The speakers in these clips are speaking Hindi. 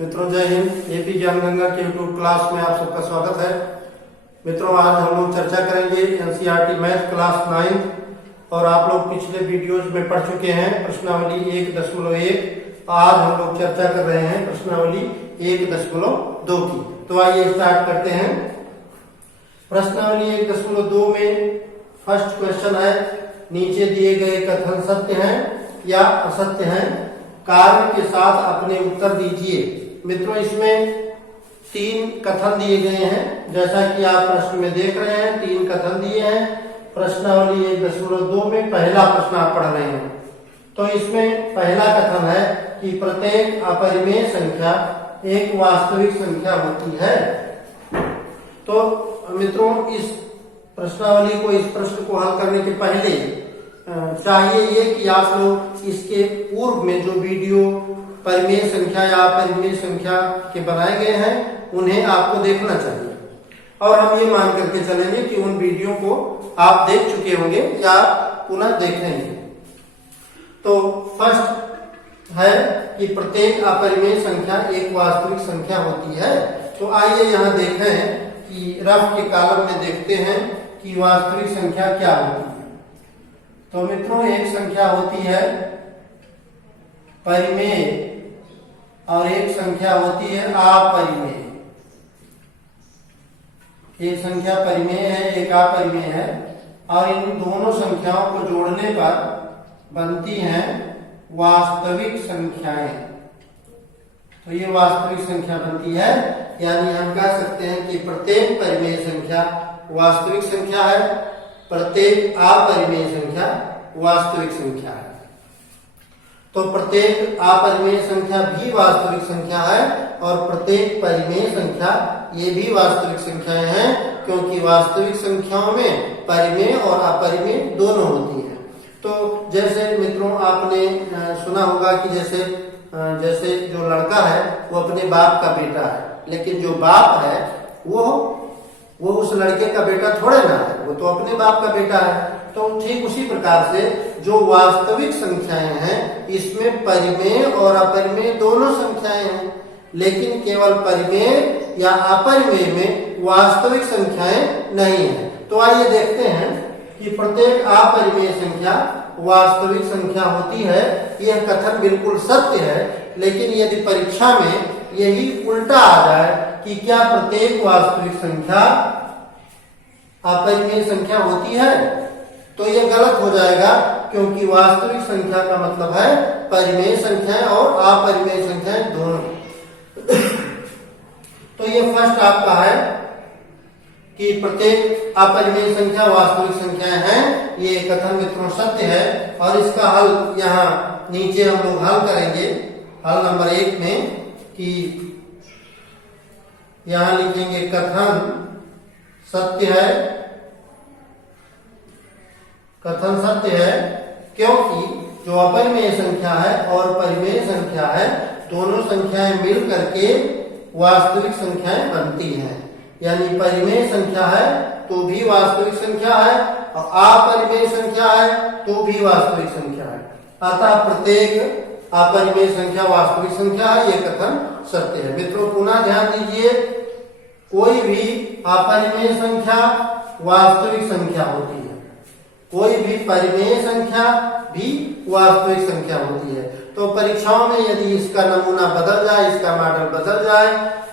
मित्रों जय हिंद। एपी ज्ञानगंगा के यूट्यूब क्लास में आप सबका स्वागत है। मित्रों आज हम लोग चर्चा करेंगे एनसीईआरटी मैथ क्लास 9 और आप लोग पिछले वीडियोज में पढ़ चुके हैं प्रश्नावली 1.1। आज हम लोग चर्चा कर रहे हैं प्रश्नावली 1.2 की। तो आइए स्टार्ट करते हैं। प्रश्नावली 1.2 में फर्स्ट क्वेश्चन है, नीचे दिए गए कथन सत्य हैं या असत्य हैं, कार्य के साथ अपने उत्तर दीजिए। मित्रों इसमें 3 कथन दिए गए हैं, जैसा कि आप प्रश्न में देख रहे हैं 3 कथन दिए हैं। प्रश्नावली 1.2 में पहला प्रश्न आप पढ़ रहे हैं। तो इसमें पहला कथन है कि प्रत्येक अपरिमेय संख्या एक वास्तविक संख्या होती है। तो मित्रों इस प्रश्नावली को, इस प्रश्न को हल करने के पहले चाहिए ये कि आप लोग इसके पूर्व में जो वीडियो परिमेय संख्या या अपरिमेय संख्या के बनाए गए हैं उन्हें आपको देखना चाहिए, और हम ये मान करके चलेंगे कि उन वीडियो को आप देख चुके होंगे या पुनः देखेंगे। तो फर्स्ट है कि प्रत्येक अपरिमेय संख्या एक वास्तविक संख्या होती है। तो आइए यहाँ देखें कि रफ के कॉलम में देखते हैं कि वास्तविक संख्या क्या होती है। तो मित्रों एक संख्या होती है परिमेय और एक संख्या होती है अपरिमेय। एक संख्या परिमेय है, एक अपरिमेय है, और इन दोनों संख्याओं को जोड़ने पर बनती हैं वास्तविक संख्याएं। तो ये वास्तविक संख्या बनती है, यानी हम कह सकते हैं कि प्रत्येक परिमेय संख्या वास्तविक संख्या है, प्रत्येक अपरिमेय संख्या वास्तविक संख्या है। तो प्रत्येक अपरिमेय संख्या भी वास्तविक संख्या है और प्रत्येक परिमेय संख्या ये भी वास्तविक संख्याएं हैं, क्योंकि वास्तविक संख्याओं में परिमेय और अपरिमेय दोनों होती हैं। तो जैसे मित्रों आपने सुना होगा कि जैसे जो लड़का है वो अपने बाप का बेटा है, लेकिन जो बाप है वो उस लड़के का बेटा थोड़े ना है, वो तो अपने बाप का बेटा है। तो ठीक उसी प्रकार से जो वास्तविक संख्याएं हैं इसमें परिमेय और अपरिमेय दोनों संख्याएं हैं, लेकिन केवल परिमेय या अपरिमेय में वास्तविक संख्याएं नहीं है। तो आइए देखते हैं कि प्रत्येक अपरिमेय संख्या वास्तविक संख्या होती है। यह कथन बिल्कुल सत्य है, लेकिन यदि परीक्षा में यही उल्टा आ जाए कि क्या प्रत्येक वास्तविक संख्या अपरिमेय संख्या होती है, तो यह गलत हो जाएगा, क्योंकि वास्तविक संख्या का मतलब है परिमेय संख्याएं और अपरिमेय संख्याएं दोनों। तो यह फर्स्ट आपका है कि प्रत्येक अपरिमेय संख्या वास्तविक संख्याएं हैं। ये कथन मित्रों सत्य है, और इसका हल यहाँ नीचे हम लोग हल करेंगे। हल नंबर 1 में कि यहां लिखेंगे कथन सत्य है, कथन सत्य है क्योंकि जो अपरिमेय संख्या है और परिमेय संख्या है दोनों संख्याएं मिल करके वास्तविक संख्याएं बनती हैं। यानी परिमेय संख्या है तो भी वास्तविक संख्या है और अपरिमेय संख्या है तो भी वास्तविक संख्या है। अतः प्रत्येक अपरिमेय संख्या वास्तविक संख्या है, ये कथन सत्य है। मित्रों पुनः ध्यान दीजिए, कोई भी अपरिमेय संख्या वास्तविक संख्या होती है, कोई भी परिमेय संख्या भी वास्तविक संख्या होती है। तो परीक्षाओं में यदि इसका नमूना बदल जाए, इसका मॉडल बदल जाए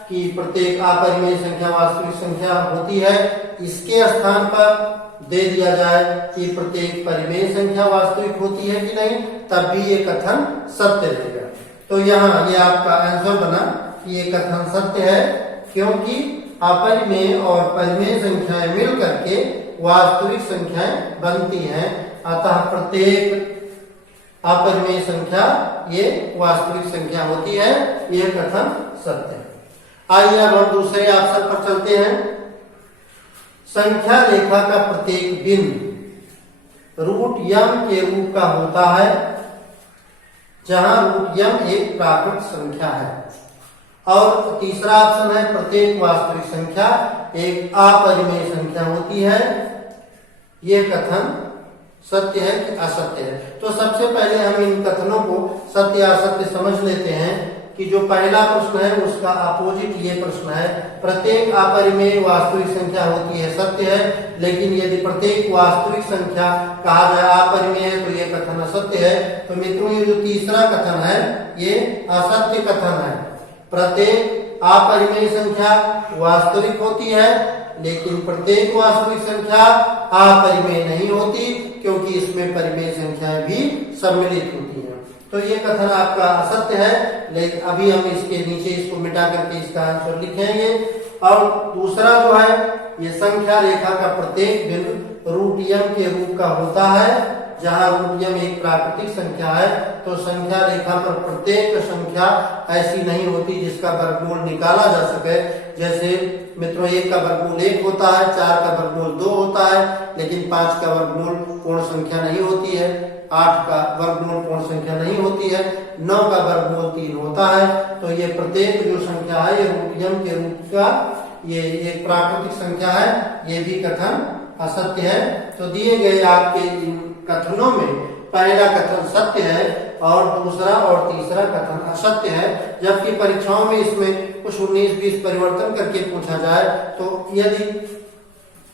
कि प्रत्येक अपरिमेय संख्या वास्तविक संख्या होती है, इसके स्थान पर दे दिया जाए कि प्रत्येक परिमेय संख्या वास्तविक होती है कि नहीं, तब भी ये कथन सत्य रहेगा। तो यहाँ ये आपका आंसर बना कि ये कथन सत्य है, क्योंकि अपरिमेय और परिमेय संख्याएं मिल करके वास्तविक संख्याएं बनती हैं। अतः प्रत्येक अपरिमेय संख्या ये वास्तविक संख्या होती है, यह कथन सत्य है। आइए अब हम दूसरे ऑप्शन पर चलते हैं। संख्या रेखा का प्रत्येक बिंदु रूट m के रूप का होता है, जहां रूट m एक प्राकृत संख्या है। और तीसरा ऑप्शन है प्रत्येक वास्तविक संख्या एक अपरिमेय संख्या होती है। यह कथन सत्य है कि असत्य है। तो सबसे पहले हम इन कथनों को सत्य असत्य समझ लेते हैं कि जो पहला प्रश्न है उसका अपोजिट ये प्रश्न है, प्रत्येक अपरिमेय वास्तविक संख्या होती है, सत्य है। लेकिन यदि प्रत्येक वास्तविक संख्या कहा जाए अपरिमेय है तो ये कथन असत्य है। तो मित्रों ये जो तीसरा कथन है ये असत्य कथन है। प्रत्येक अपरिमेय संख्या वास्तविक होती है, लेकिन प्रत्येक वास्तविक संख्या अपरिमेय नहीं होती, क्योंकि इसमें परिमेय संख्याएं भी सम्मिलित होती हैं। तो ये कथन आपका असत्य है। लेकिन अभी हम इसके नीचे इसको मिटा करके इसका आंसर लिखेंगे। और दूसरा जो है ये संख्या रेखा का प्रत्येक बिंदु रूट m के रूप का होता है। जहां रूट m एक प्राकृतिक संख्या है तो संख्या रेखा पर प्रत्येक संख्या ऐसी नहीं होती जिसका वर्गमूल निकाला जा सके। जैसे मित्रों 1 का वर्गमूल 1 होता है, 4 का वर्गमूल 2 होता है, लेकिन 5 का वर्गमूल पूर्ण संख्या नहीं होती है, 8 का वर्गमूल पूर्ण संख्या नहीं होती है, 9 का वर्गमूल 3 होता है। तो ये प्रत्येक जो संख्या है ये रूट m के रूप का ये एक प्राकृतिक संख्या है। ये भी कथन असत्य है। तो दिए गए आपके इन कथनों में पहला कथन सत्य है और दूसरा और तीसरा कथन असत्य है। जबकि परीक्षाओं में इसमें कुछ 19-20 परिवर्तन करके पूछा जाए तो यदि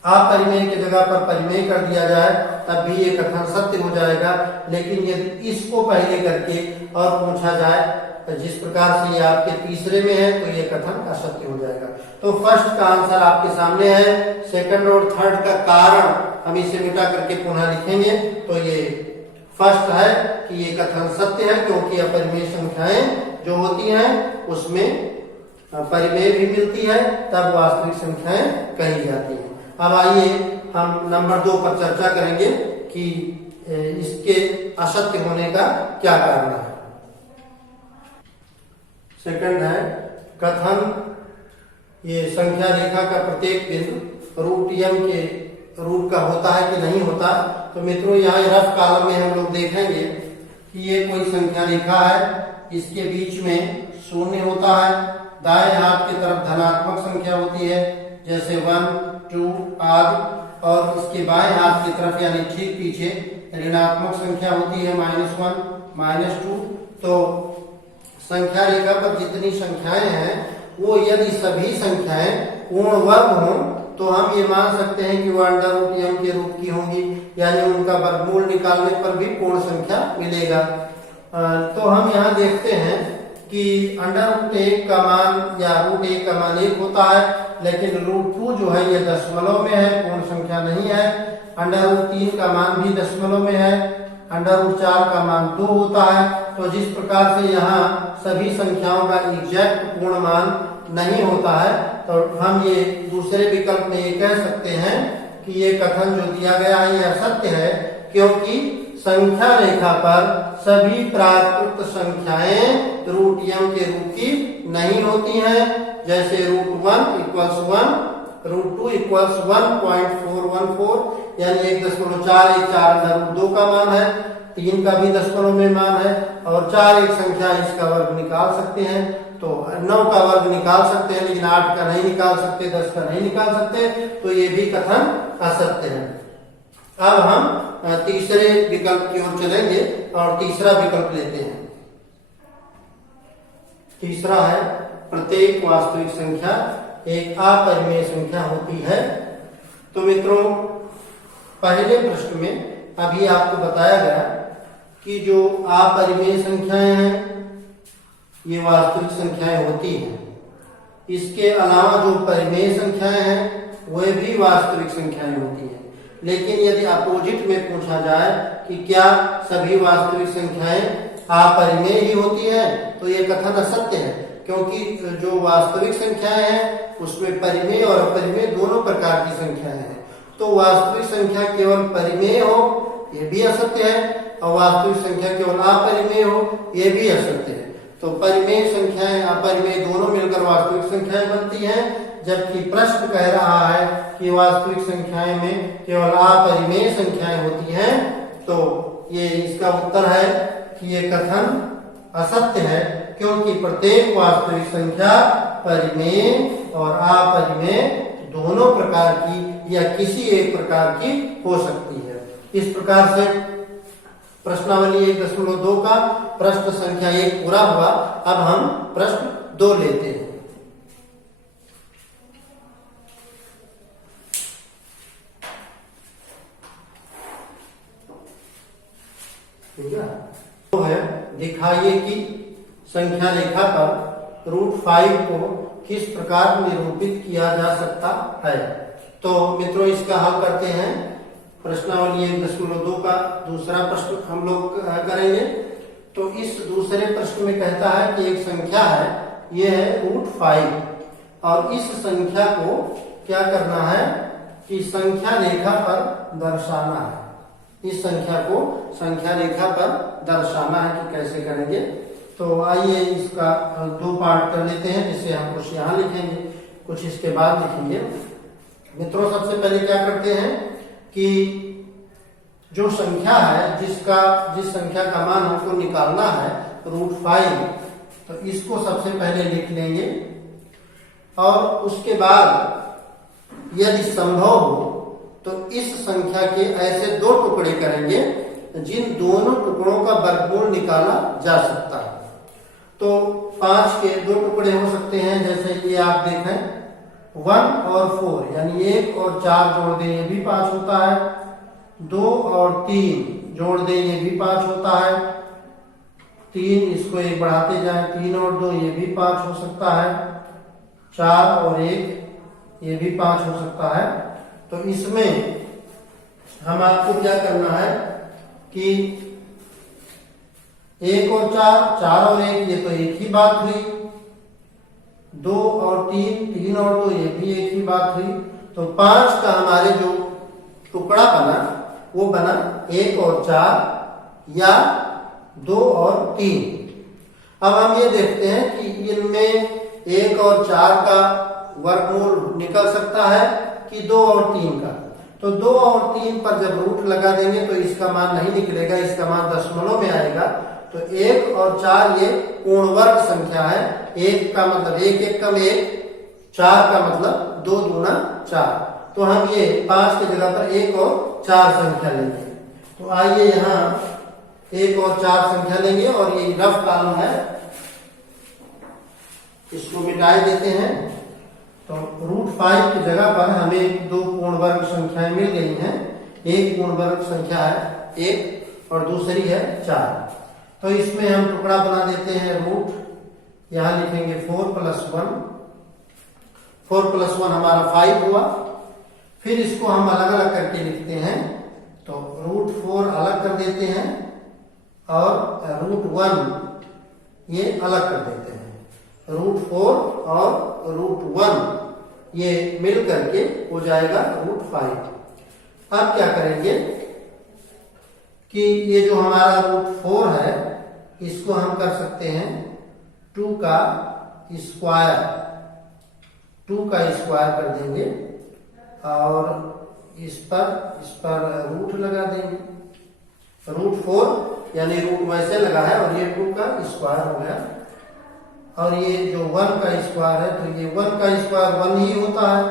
अपरिमेय की जगह पर परिमेय कर दिया जाए तब भी ये कथन सत्य हो जाएगा। लेकिन यदि इसको पहले करके और पूछा जाए तो जिस प्रकार से ये आपके तीसरे में है तो ये कथन असत्य हो जाएगा। तो फर्स्ट का आंसर आपके सामने है। सेकंड और थर्ड का कारण हम इसे मिटा करके पुनः लिखेंगे तो ये फर्स्ट है कि ये कथन सत्य है, क्योंकि अपरिमेय संख्याएं जो होती हैं उसमें परिमेय भी मिलती है, तब वास्तविक संख्याएं कही जाती हैं। अब आइए हम नंबर 2 पर चर्चा करेंगे कि इसके असत्य होने का क्या कारण है। सेकंड है कथन ये संख्या रेखा का प्रत्येक बिंदु रूट m के रूट का होता है कि नहीं होता। तो मित्रों यहाँ रफ कॉलम में हम लोग देखेंगे कि ये कोई संख्या रेखा है, इसके बीच में शून्य होता है, दाएं हाथ की तरफ धनात्मक संख्या होती है जैसे 1, 2 आदि, और इसके बाएं हाथ की तरफ यानी ठीक पीछे ऋणात्मक संख्या होती है -1, -2। तो संख्या रेखा पर जितनी संख्याएं हैं वो यदि सभी संख्याएं पूर्ण वर्ग हों तो हम ये मान सकते हैं कि वो अंडर रूट m के रूप की होंगी, यानी उनका वर्गमूल निकालने पर भी पूर्ण संख्या मिलेगा। तो हम यहाँ देखते हैं कि अंडर रूट 1 का मान या रूट 1 का मान 1 होता है, लेकिन रूट 2 जो है ये दशमलव में है, पूर्ण संख्या नहीं है। अंडर रूट 3 का मान भी दशमलव में है, अंडर रूट 4 का मान 2 होता है। तो जिस प्रकार से यहाँ सभी संख्याओं का एग्जैक्ट पूर्ण मान नहीं होता है, तो हम ये दूसरे विकल्प में ये कह सकते हैं कि ये कथन जो दिया गया है ये असत्य है, क्योंकि संख्या रेखा पर सभी प्राकृत संख्याएं रूट m के रूप की नहीं होती हैं। जैसे रूट 1 = 1, रूट 2 = 1.414, यानी 1.414 अंडर रूट 2 का मान है, 3 का भी दशमलव में मान है, और 4 एक संख्या इसका वर्ग निकाल सकते हैं। तो 9 का वर्ग निकाल सकते हैं, लेकिन 8 का नहीं निकाल सकते, 10 का नहीं निकाल सकते। तो ये भी कथन असत्य है। अब हम तीसरे विकल्प की ओर चलेंगे और तीसरा विकल्प लेते हैं। तीसरा है प्रत्येक वास्तविक संख्या एक अपरिमेय संख्या होती है। तो मित्रों पहले प्रश्न में अभी आपको बताया गया कि जो अपरिमेय संख्याएं हैं ये वास्तविक संख्याएं होती हैं। इसके अलावा जो परिमेय संख्याएं हैं वे भी वास्तविक संख्याएं होती हैं। लेकिन यदि अपोजिट में पूछा जाए कि क्या सभी वास्तविक संख्याएं अपरिमेय ही होती हैं, तो ये कथन असत्य है, क्योंकि जो वास्तविक संख्याएं हैं उसमें परिमेय और अपरिमेय दोनों प्रकार की संख्याएं हैं। तो वास्तविक संख्या केवल परिमेय हो ये भी असत्य है, और वास्तविक संख्या केवल अपरिमेय हो ये भी असत्य है। तो परिमेय संख्याएं अपरिमेय दोनों मिलकर वास्तविक संख्याएं बनती हैं, जबकि प्रश्न कह रहा है कि वास्तविक संख्याएं में केवल अपरिमेय संख्याएं होती हैं। तो ये इसका उत्तर है कि ये कथन असत्य है, क्योंकि प्रत्येक वास्तविक संख्या परिमेय और अपरिमेय दोनों प्रकार की या किसी एक प्रकार की हो सकती है। इस प्रकार से प्रश्नावली 1.2 का प्रश्न संख्या 1 पूरा हुआ। अब हम प्रश्न 2 लेते हैं। ठीक है, तो है दिखाइए कि संख्या रेखा पर √5 को किस प्रकार निरूपित किया जा सकता है। तो मित्रों इसका हल करते हैं। प्रश्नावली 1.2 का दूसरा प्रश्न हम लोग करेंगे। तो इस दूसरे प्रश्न में कहता है कि एक संख्या है, यह है √5 और इस संख्या को क्या करना है कि संख्या रेखा पर दर्शाना है। इस संख्या को संख्या रेखा पर दर्शाना है कि कैसे करेंगे। तो आइए इसका 2 पार्ट कर लेते हैं, जिसे हम कुछ यहाँ लिखेंगे, कुछ इसके बाद लिखेंगे। मित्रों सबसे पहले क्या करते हैं कि जो संख्या है जिस संख्या का मान हमको निकालना है √5, तो इसको सबसे पहले लिख लेंगे और उसके बाद यदि संभव हो तो इस संख्या के ऐसे 2 टुकड़े करेंगे जिन दोनों टुकड़ों का वर्गमूल निकाला जा सकता है। तो 5 के 2 टुकड़े हो सकते हैं, जैसे ये आप देखें 1 और 4, यानी 1 और 4 जोड़ दें ये भी 5 होता है, 2 और 3 जोड़ दें ये भी 5 होता है, 3 इसको 1 बढ़ाते जाएं, 3 और 2 ये भी 5 हो सकता है, 4 और 1 ये भी 5 हो सकता है। तो इसमें हम आपको क्या करना है कि 1 और 4, 4 और 1 ये तो एक ही बात हुई, 2 और 3, 3 और 2 ये भी एक ही बात हुई। तो 5 का हमारे जो टुकड़ा बना वो बना 1 और 4 या 2 और 3। अब हम ये देखते हैं कि इनमें 1 और 4 का वर्गमूल निकल सकता है कि 2 और 3 का। तो 2 और 3 पर जब रूट लगा देंगे तो इसका मान नहीं निकलेगा, इसका मान दशमलव में आएगा। तो 1 और 4 ये पूर्ण वर्ग संख्या है। 1 का मतलब 1 1 कम 1, 4 का मतलब 2 दूना 4। तो हम ये 5 की जगह पर 1 और 4 संख्या लेंगे। तो आइए यहाँ 1 और 4 संख्या लेंगे और ये रफ कॉलम है, इसको मिटाई देते हैं। तो √5 की जगह पर हमें 2 पूर्ण वर्ग संख्याएं मिल गई हैं। एक पूर्ण वर्ग संख्या है 1 और दूसरी है 4। तो इसमें हम टुकड़ा बना देते हैं रूट, यहां लिखेंगे 4 + 1, 4 + 1 हमारा 5 हुआ। फिर इसको हम अलग अलग करके लिखते हैं। तो √4 अलग कर देते हैं और √1 ये अलग कर देते हैं। √4 और √1 ये मिल करके हो जाएगा √5। अब क्या करेंगे कि ये जो हमारा √4 है इसको हम कर सकते हैं 2 का स्क्वायर, 2 का स्क्वायर कर देंगे और इस पर रूट लगा देंगे। √4 यानी रूट वैसे लगा है और ये 2 का स्क्वायर हो गया। और ये जो 1 का स्क्वायर है तो ये 1 का स्क्वायर 1 ही होता है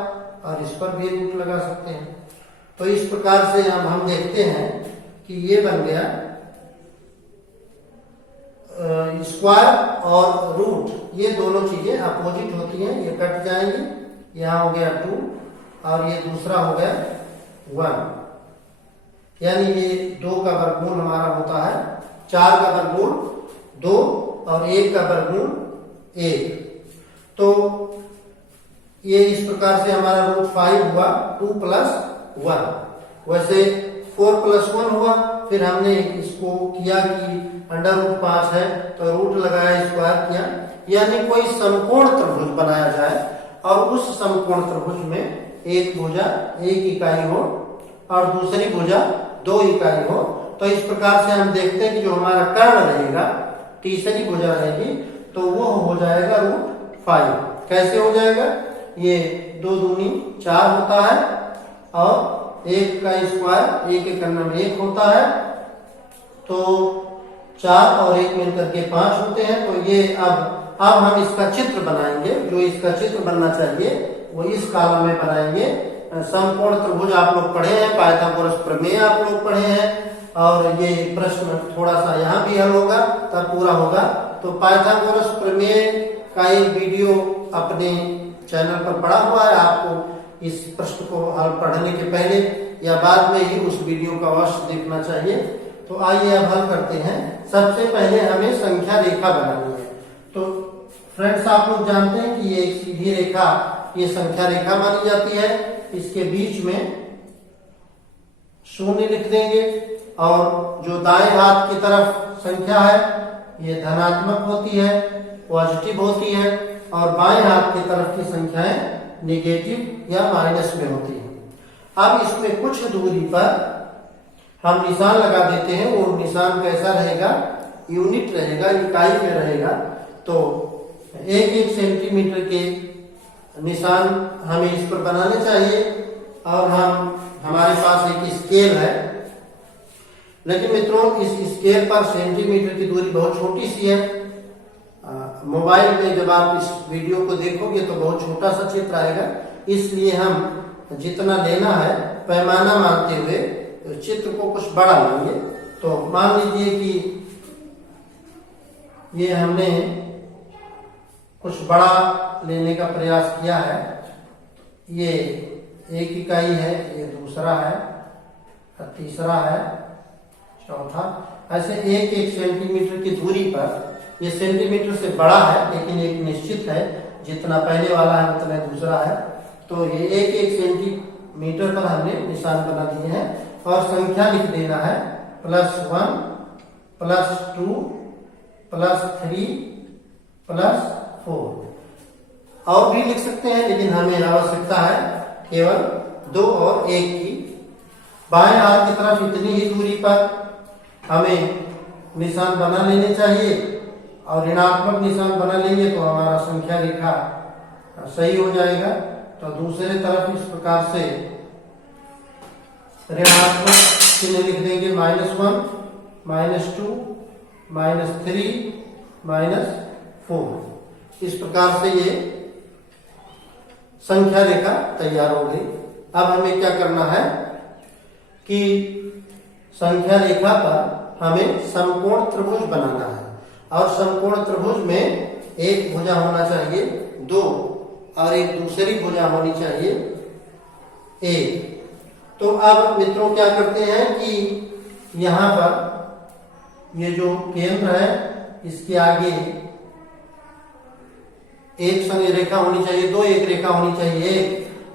और इस पर भी रूट लगा सकते हैं। तो इस प्रकार से अब हम देखते हैं कि ये बन गया स्क्वायर और रूट, ये दोनों चीजें अपोजिट होती हैं, ये कट जाएंगी। यहाँ हो गया 2 और ये दूसरा हो गया 1, यानी ये 2 का वर्गमूल हमारा होता है 4 का वर्गमूल 2 और 1 का वर्गमूल 1। तो ये इस प्रकार से हमारा √5 हुआ 2 + 1। वैसे 4 + 1 हुआ। फिर हमने इसको किया कि √5 है तो रूट लगाया, स्क्वायर किया, यानी कोई समकोण त्रिभुज बनाया जाए और उस समकोण त्रिभुज में एक भुजा 1 इकाई हो और दूसरी भुजा 2 इकाई हो। तो इस प्रकार से हम देखते हैं कि जो हमारा कर्ण रहेगा, तीसरी भुजा रहेगी, तो वो हो जाएगा √5। कैसे हो जाएगा? ये 2 दूनी 4 होता है और 1 का स्क्वायर 1 के कर्ण में 1 होता है, तो 4 और 1 मिलकर के 5 होते हैं। तो ये अब हम इसका चित्र बनाएंगे। जो इसका चित्र बनना चाहिए वो इस कॉलम में बनाएंगे। समकोण त्रिभुज आप लोग पढ़े हैं, पाइथागोरस प्रमेय आप लोग पढ़े हैं, और ये प्रश्न थोड़ा सा यहाँ भी हल होगा, तब पूरा होगा। तो पाइथागोरस प्रमेय का एक वीडियो अपने चैनल पर पड़ा हुआ है, आपको इस प्रश्न को हल पढ़ने के पहले या बाद में ही उस वीडियो का अवश्य देखना चाहिए। तो आइए अब हल करते हैं। सबसे पहले हमें संख्या रेखा बनानी है। तो फ्रेंड्स, आप लोग जानते हैं कि ये एक सीधी रेखा, ये संख्या रेखा मानी जाती है। इसके बीच में 0 लिख देंगे और जो दाएं हाथ की तरफ संख्या है ये धनात्मक होती है, पॉजिटिव होती है, और बाएं हाथ की तरफ की संख्याएं नेगेटिव या माइनस में होती है। अब इसमें कुछ दूरी पर हम निशान लगा देते हैं। वो निशान कैसा रहेगा? यूनिट रहेगा, इकाई में रहेगा। तो 1-1 सेंटीमीटर के निशान हमें इस पर बनाने चाहिए। और हमारे पास एक स्केल है, लेकिन मित्रों इस स्केल पर सेंटीमीटर की दूरी बहुत छोटी सी है। मोबाइल में जब आप इस वीडियो को देखोगे तो बहुत छोटा सा चित्र आएगा, इसलिए हम जितना लेना है पैमाना मानते हुए चित्र को कुछ बड़ा लेंगे। तो मान लीजिए कि ये हमने कुछ बड़ा लेने का प्रयास किया है। ये 1 इकाई है, ये दूसरा है, तीसरा है, चौथा। ऐसे 1-1 सेंटीमीटर की दूरी पर, ये सेंटीमीटर से बड़ा है लेकिन एक निश्चित है, जितना पहले वाला है उतना दूसरा है। तो ये 1-1 सेंटीमीटर पर हमने निशान बना दिए हैं और संख्या लिख देना है +1 +2 +3 +4। और भी लिख सकते हैं, लेकिन हमें आवश्यकता है केवल 2 और 1 की। बाएं हाथ की तरफ इतनी ही दूरी पर हमें निशान बना लेने चाहिए, और ऋणात्मक निशान बना लेंगे तो हमारा संख्या रेखा सही हो जाएगा। तो दूसरे तरफ इस प्रकार से ऋणात्मक चिन्ह लिख देंगे -1 -2 -3 -4। इस प्रकार से ये संख्या रेखा तैयार हो गई। अब हमें क्या करना है कि संख्या रेखा पर हमें समकोण त्रिभुज बनाना है, और समकोण त्रिभुज में एक भुजा होना चाहिए 2 और एक दूसरी भुजा होनी चाहिए 1। तो अब मित्रों क्या करते हैं कि यहाँ पर ये जो केंद्र है इसके आगे एक संग रेखा होनी चाहिए, 2 एक रेखा होनी चाहिए 1।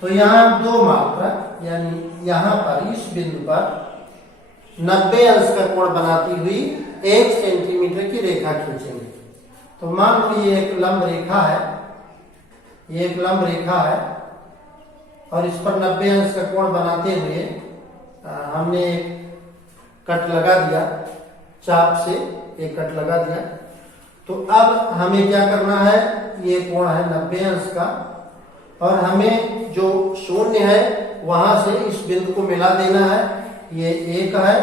तो यहाँ 2 मात्रा, यानी यहाँ पर इस बिंदु पर 90 अंश का कोण बनाती हुई 1 सेंटीमीटर की रेखा खींचेंगे। तो मान लो ये एक लंब रेखा है, ये एक लंब रेखा है, और इस पर 90 अंश का कोण बनाते हुए हमने एक कट लगा दिया, चाप से एक कट लगा दिया। तो अब हमें क्या करना है, ये कोण है 90 अंश का, और हमें जो 0 है वहां से इस बिंदु को मिला देना है। ये 1 है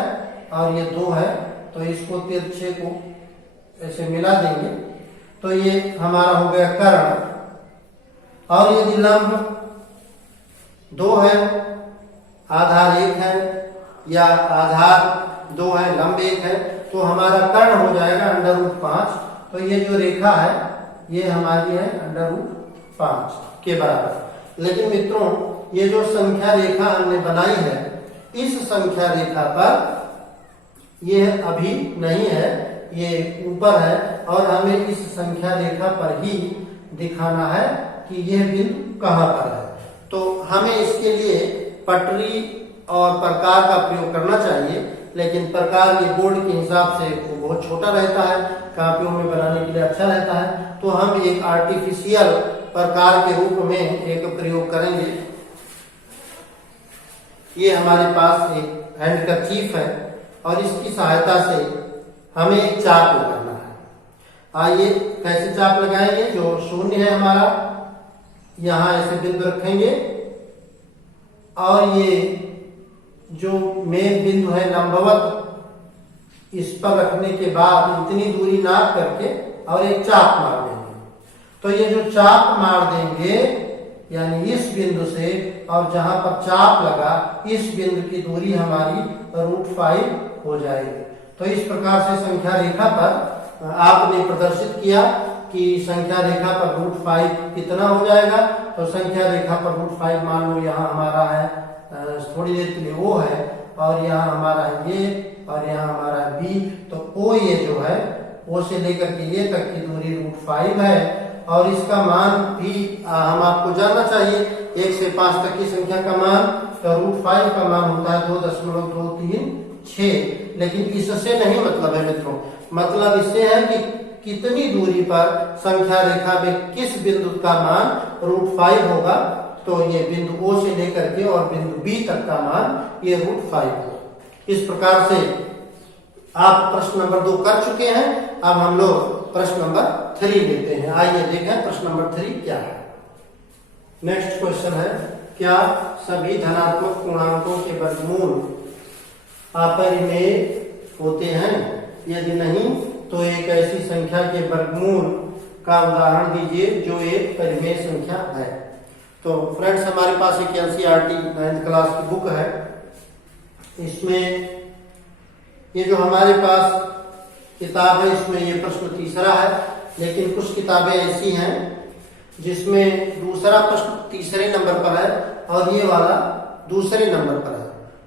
और ये 2 है, तो इसको तिरछे को ऐसे मिला देंगे। तो ये हमारा हो गया कर्ण। और यदि लंब 2 है, आधार 1 है, या आधार 2 है, लंब 1 है, तो हमारा कर्ण हो जाएगा √5। तो ये जो रेखा है ये हमारी है √5 के बराबर। लेकिन मित्रों ये जो संख्या रेखा हमने बनाई है, इस संख्या रेखा पर ये अभी नहीं है, ये ऊपर है, और हमें इस संख्या रेखा पर ही दिखाना है कि यह बिंदु कहाँ पर है। तो हमें इसके लिए पटरी और प्रकार का प्रयोग करना चाहिए, लेकिन प्रकार ये बोर्ड के हिसाब से वो बहुत छोटा रहता है, कापियों में बनाने के लिए अच्छा रहता है। तो हम एक आर्टिफिशियल प्रकार के रूप में एक प्रयोग करेंगे। ये हमारे पास एक हैंडकरचीफ है और इसकी सहायता से हमें एक चाप लगाना है। आइए कैसे चाप लगाएंगे। जो 0 है हमारा, यहाँ ऐसे बिंदु रखेंगे, और ये जो मेन बिंदु है लंबवत, इस पर रखने के बाद इतनी दूरी नाप करके और एक चाप मार देंगे। तो ये जो चाप मार देंगे, यानी इस बिंदु से और जहां पर चाप लगा, इस बिंदु की दूरी हमारी √5 हो जाएगी। तो इस प्रकार से संख्या रेखा पर आपने प्रदर्शित किया कि संख्या रेखा पर √5 कितना हो जाएगा। तो संख्या रेखा पर √5 मान लो यहाँ हमारा है थोड़ी देर के लिए O है, और यहाँ हमारा है ये, और यहाँ हमारा है B। तो O ये जो है O से लेकर के ये तक की दूरी √5 है, और इसका मान भी हम आपको जानना चाहिए। 1 से 5 तक की संख्या का मान, तो √5 का मान होता है 2.236। लेकिन इससे नहीं मतलब है मित्रों, मतलब इससे है कि कितनी दूरी पर संख्या रेखा में किस बिंदु का मान √5 होगा। तो ये बिंदु O से लेकर के और बिंदु B तक का मान ये √5 होगा। इस प्रकार से आप प्रश्न नंबर 2 कर चुके हैं। अब हम लोग प्रश्न नंबर 3 लेते हैं। आइए देखें प्रश्न नंबर 3 क्या है। नेक्स्ट क्वेश्चन है, क्या सभी धनात्मक पूर्णांकों के वर्गमूल अपरिमेय होते हैं? यदि नहीं तो एक ऐसी संख्या के वर्गमूल का उदाहरण दीजिए जो एक परिमेय संख्या है। तो फ्रेंड्स, हमारे पास एक एनसीईआरटी 9th क्लास की बुक है। इसमें ये जो हमारे पास किताब है, इसमें ये प्रश्न तीसरा है, लेकिन कुछ किताबें ऐसी हैं जिसमें दूसरा प्रश्न तीसरे नंबर पर है और ये वाला दूसरे नंबर पर है।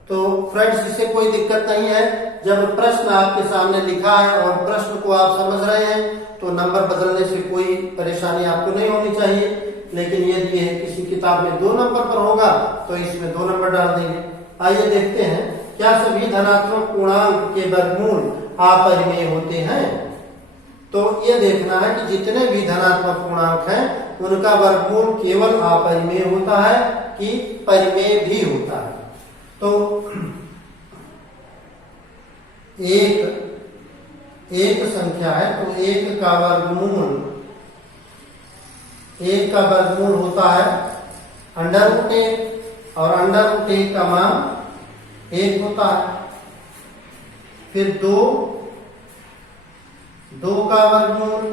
तो फ्रेंड्स, इससे कोई दिक्कत नहीं है। जब प्रश्न आपके सामने लिखा है और प्रश्न को आप समझ रहे हैं तो नंबर बदलने से कोई परेशानी आपको नहीं होनी चाहिए। लेकिन यदि किसी किताब में 2 नंबर पर होगा तो इसमें 2 नंबर डाल देंगे। आइए देखते हैं, क्या सभी धनात्मक पूर्णांक के वर्गमूल अपरिमेय होते हैं? तो ये देखना है कि जितने भी धनात्मक पूर्णांक हैं उनका वर्गमूल केवल अपरिमेय होता है कि परिमेय भी होता है। तो एक संख्या है तो एक का वर्गमूल होता है √1 और √1 का मान 1 होता है। फिर 2 का वर्गमूल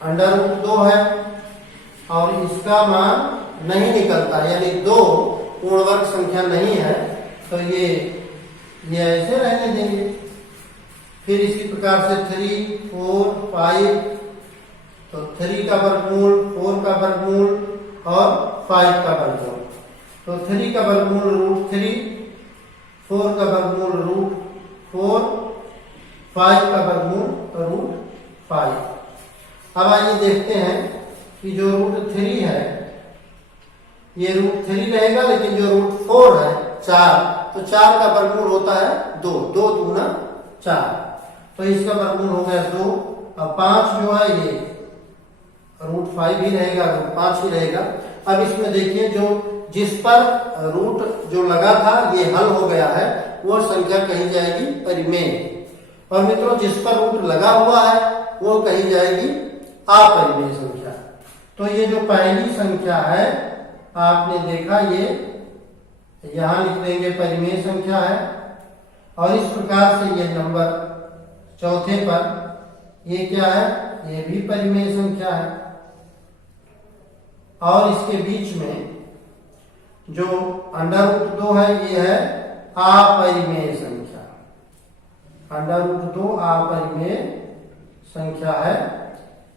√2 है और इसका मान नहीं निकलता, यानी 2 पूर्ण वर्ग संख्या नहीं है, तो ये ऐसे रहने देंगे। फिर इसी प्रकार से 3, 4, 5, तो 3 का वर्गमूल, 4 का वर्गमूल और 5 का वर्गमूल। तो 3 का वर्गमूल √3, 4 का वर्गमूल √4, 5 का वर्गमूल √5। अब आइए देखते हैं कि जो √3 है ये √3 रहेगा, लेकिन जो √4 है 4, तो 4 का वर्गमूल होता है 2, 2 दूना 4, तो इसका वर्गमूल हो गया 2। अब 5 जो है ये √5 ही रहेगा, √5 ही रहेगा। अब इसमें देखिए जिस पर रूट जो लगा था ये हल हो गया है, वो संख्या कही जाएगी परिमेय, और मित्रों जिस पर रूट लगा हुआ है वो कही जाएगी अपरिमेय संख्या। तो ये जो पहली संख्या है आपने देखा, ये यहां लिख देंगे परिमेय संख्या है, और इस प्रकार से ये नंबर चौथे पर ये क्या है, ये भी परिमेय संख्या है। और इसके बीच में जो √2 है ये है अपरिमेय संख्या, √2 अपरिमेय संख्या है।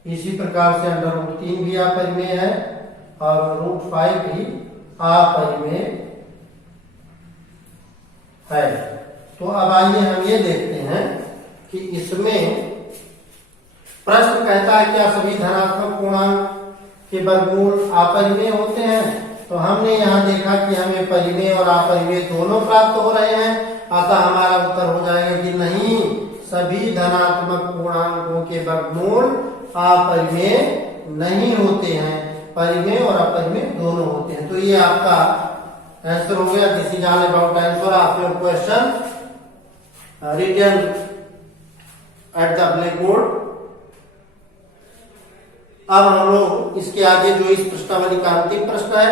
इसी प्रकार से √3 भी अपरिमेय है और √5 भी अपरिमेय है। तो अब आइए हम ये देखते हैं कि इसमें प्रश्न कहता है क्या सभी धनात्मक पूर्णांक के वर्गमूल अपरिमेय होते हैं। तो हमने यहाँ देखा कि हमें परिमेय और अपरिमेय दोनों प्राप्त हो रहे हैं, अतः हमारा उत्तर हो जाएगा कि नहीं, सभी धनात्मक पूर्णांकों के वर्गमूल अपरिमेय नहीं होते हैं, परिमेय और अपरिमेय दोनों होते हैं। तो ये आपका आंसर हो गया। This is all about answer of your question written at the blackboard. अब हम लोग इसके आगे जो इस प्रश्नावली का अंतिम प्रश्न है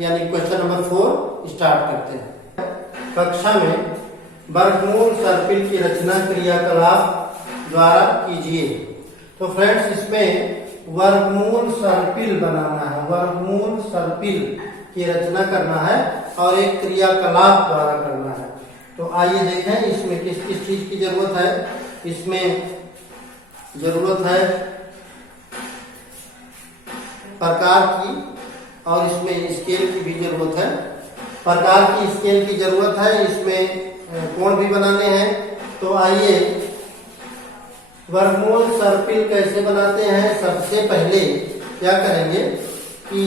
यानी क्वेश्चन नंबर 4 स्टार्ट करते हैं। कक्षा में वर्गमूल सर्पिल की रचना क्रियाकलाप द्वारा कीजिए। तो फ्रेंड्स इसमें वर्गमूल सर्पिल बनाना है, वर्गमूल सर्पिल की रचना करना है और एक क्रियाकलाप द्वारा करना है। तो आइए देखें इसमें किस किस चीज की जरूरत है। इसमें जरूरत है प्रकार की और इसमें स्केल की भी जरूरत है। प्रकार की स्केल की जरूरत है, इसमें कोण भी बनाने हैं। तो आइए वर्गमूल सर्पिल कैसे बनाते हैं। सबसे पहले क्या करेंगे कि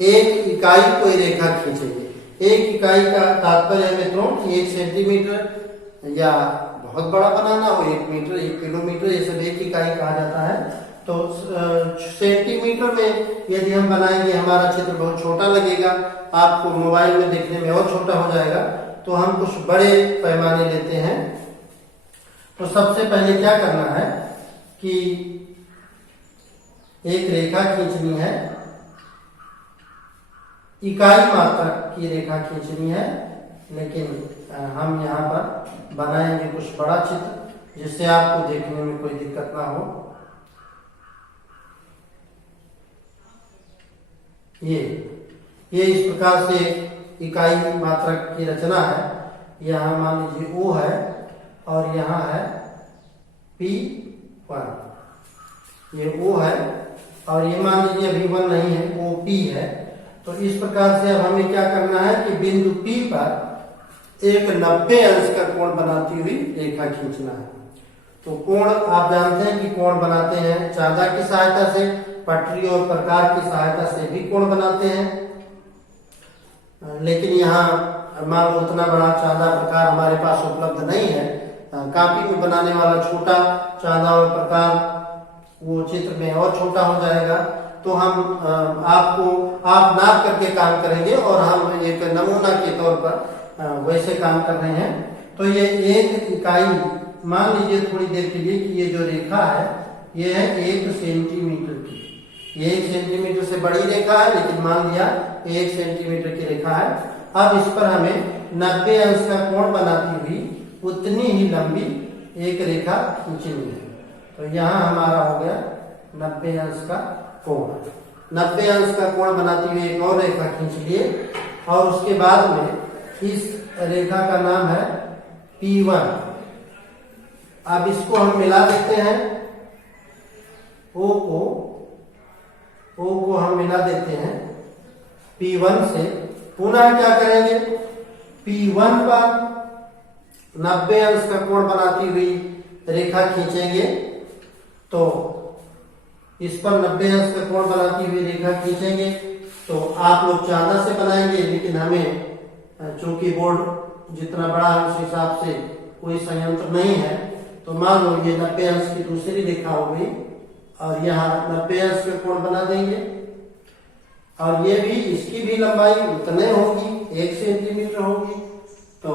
एक इकाई कोई रेखा खींचेंगे। एक इकाई का तात्पर्य है मित्रों कि 1 सेंटीमीटर या बहुत बड़ा बनाना हो 1 मीटर 1 किलोमीटर, ये सब एक इकाई कहा जाता है। तो सेंटीमीटर में यदि हम बनाएंगे हमारा चित्र बहुत छोटा लगेगा, आपको मोबाइल में देखने में और छोटा हो जाएगा। तो हम कुछ बड़े पैमाने लेते हैं। तो सबसे पहले क्या करना है कि एक रेखा खींचनी है, इकाई मात्रक की रेखा खींचनी है, लेकिन हम यहाँ पर बनाएंगे कुछ बड़ा चित्र जिससे आपको देखने में कोई दिक्कत ना हो। ये इस प्रकार से इकाई मात्रक की रचना है। यहाँ मान लीजिए O है और यहाँ है P1। ये O है और ये मान लीजिए अभी 1 नहीं है, OP है। तो इस प्रकार से अब हमें क्या करना है कि बिंदु P पर एक 90 अंश का कोण बनाती हुई रेखा खींचना है। तो कोण आप जानते हैं कि कोण बनाते हैं चांदा की सहायता से, पटरी और प्रकार की सहायता से भी कोण बनाते हैं। लेकिन यहाँ मान लो उतना बड़ा चांदा प्रकार हमारे पास उपलब्ध नहीं है। कापी में बनाने वाला छोटा चांदा और प्रकार वो चित्र में और छोटा हो जाएगा। तो हम आप नाप करके काम करेंगे और हम एक नमूना के तौर पर वैसे काम कर रहे हैं। तो ये एक इकाई मान लीजिए थोड़ी देर के लिए कि ये जो रेखा है ये है 1 सेंटीमीटर की। ये 1 सेंटीमीटर से बड़ी रेखा है, लेकिन मान लिया 1 सेंटीमीटर की रेखा है। अब इस पर हमें 90 अंश का कोण बनाती हुई उतनी ही लंबी एक रेखा खींचनी है। तो यहाँ हमारा हो गया 90 अंश का कोण। 90 अंश का कोण बनाती हुई एक और रेखा खींच लिए और उसके बाद में इस रेखा का नाम है P1। अब इसको हम मिला देते हैं, O को हम मिला देते हैं P1 से। पुनः क्या करेंगे, P1 पर 90 अंश का कोण बनाती हुई रेखा खींचेंगे। तो इस पर 90 अंश का कोण बनाती हुई रेखा खींचेंगे। तो आप लोग चांदा से बनाएंगे, लेकिन हमें चूंकि बोर्ड जितना बड़ा है उस हिसाब से कोई संयंत्र नहीं है। तो मान लो ये 90 अंश की दूसरी रेखा हो गई और यहाँ 90 अंश का कोण बना देंगे और ये भी इसकी भी लंबाई उतने होगी 1 सेंटीमीटर होगी। तो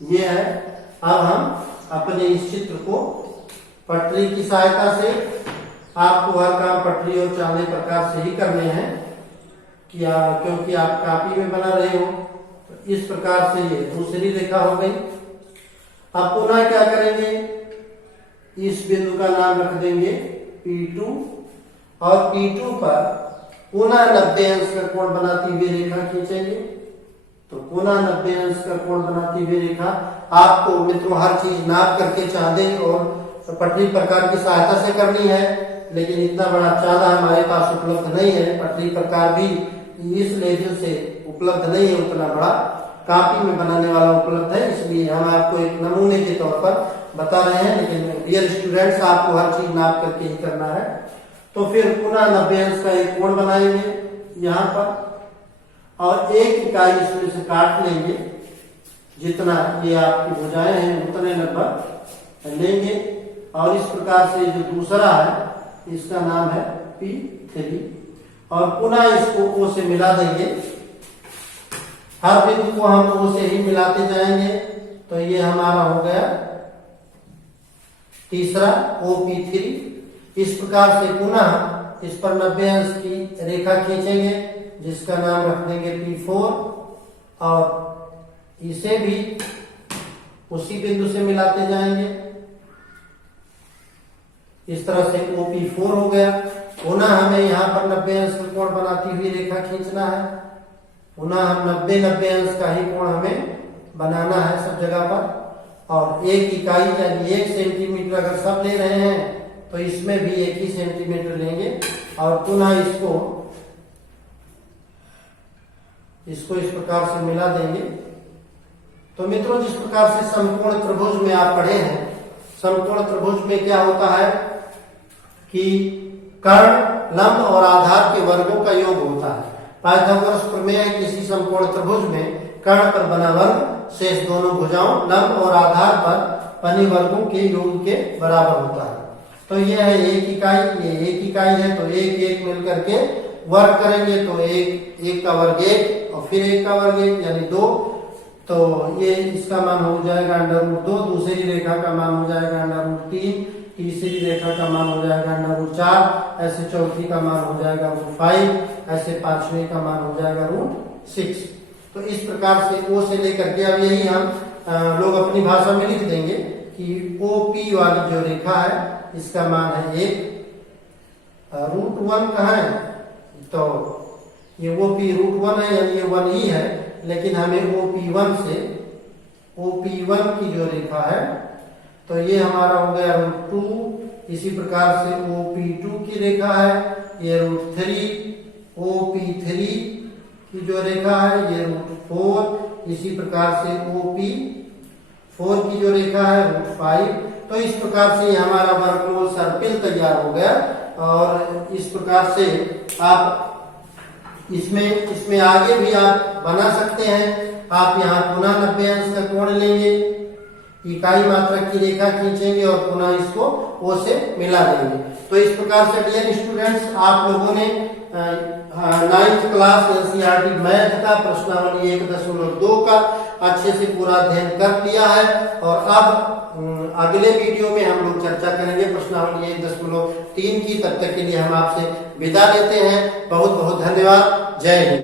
ये है। अब हम अपने इस चित्र को पटरी की सहायता से, आपको हर काम पटरी और चांदे प्रकार से ही करने हैं क्योंकि आप कापी में बना रहे हो। तो इस प्रकार से ये दूसरी रेखा हो गई। अब पुनः क्या करेंगे, इस बिंदु का नाम रख देंगे P2 और P2 पर पुनः 90 अंश का कोण बनाती हुई रेखा खींचेंगे। तो पुनः 90 अंश का कोण बनाती हुई रेखा। आपको मित्रों हर चीज नाप करके चांदे और पटरी प्रकार की सहायता से करनी है, लेकिन इतना बड़ा चांदा हमारे पास उपलब्ध नहीं है, पटरी प्रकार भी इस लेवल से उपलब्ध नहीं है, उतना बड़ा कापी में बनाने वाला उपलब्ध है। इसलिए हम आपको एक नमूने के तौर पर बता रहे हैं, लेकिन डियर स्टूडेंट्स आपको हर चीज नाप करके ही करना है। तो फिर पुनः 90 अंश का एक कोण बनाएंगे यहाँ पर और एक इकाई इसमें से काट लेंगे, जितना ये आपकी भुजाएं हैं उतने लगभग लेंगे और इस प्रकार से जो दूसरा है इसका नाम है P3 और पुनः इसको O से मिला देंगे। हर बिंदु को हम O से ही मिलाते जाएंगे। तो ये हमारा हो गया तीसरा OP3। इस प्रकार से पुनः इस पर 90 अंश की रेखा खींचेंगे जिसका नाम रख देंगे P4 और इसे भी उसी बिंदु से मिलाते जाएंगे। इस तरह से OP4 हो गया। पुनः हमें यहाँ पर 90 अंश का कोण बनाती हुई रेखा खींचना है पुनः हम 90 अंश का ही कोण हमें बनाना है सब जगह पर। और एक इकाई यानी 1 सेंटीमीटर अगर सब ले रहे हैं तो इसमें भी 1 ही सेंटीमीटर लेंगे और पुनः इसको इस प्रकार से मिला देंगे। तो मित्रों, जिस प्रकार से समकोण त्रिभुज में आप पढ़े हैं, समकोण त्रिभुज में क्या होता है कि कर्ण, लंब और आधार के वर्गों का योग होता है। पाइथागोरस प्रमेय किसी समकोण त्रिभुज में कर्ण पर बना वर्ग शेष दोनों भुजाओं, लंब और आधार पर बने वर्गों के योग के बराबर होता है। तो यह है 1 इकाई, ये 1 इकाई है, तो 1 1 मिल करके वर्ग करेंगे तो 1 का वर्ग 1 और फिर 1 का वर्ग 1 यानी 2। तो ये इसका मान हो जाएगा √2, दूसरी रेखा का मान हो जाएगा √3, तीसरी रेखा का मान हो जाएगा √4, ऐसे चौथी का मान हो जाएगा √5, ऐसे पांचवी का मान हो जाएगा √6। तो इस प्रकार से O से लेकर के अब यही हम लोग अपनी भाषा में लिख देंगे कि OP वाली जो रेखा है इसका मान है 1। √1 कहाँ है? तो ये OP √1 है यानी ये 1 ही है, लेकिन हमें OP1 की जो रेखा है तो ये हमारा हो गया √2। इसी प्रकार से OP2 की रेखा है ये √3, OP3 की जो रेखा है ये √4, इसी प्रकार से OP4 की जो रेखा है √5। तो इस प्रकार से हमारा वर्गमूल सर्पिल तैयार हो गया। और इस प्रकार से आप इसमें आगे भी आप बना सकते हैं। आप यहाँ पुनः 90 अंश का कोण लेंगे, इकाई मात्रक की रेखा खींचेंगे और पुनः इसको O से मिला देंगे। तो इस प्रकार से डियर स्टूडेंट्स, आप लोगों ने 9th क्लास NCERT मैथ का प्रश्नावली 1.2 का अच्छे से पूरा अध्ययन कर लिया है। और अब अगले वीडियो में हम लोग चर्चा करेंगे प्रश्नावली 1.3 की। तब तक के लिए हम आपसे विदा लेते हैं। बहुत बहुत धन्यवाद। जय हिंद।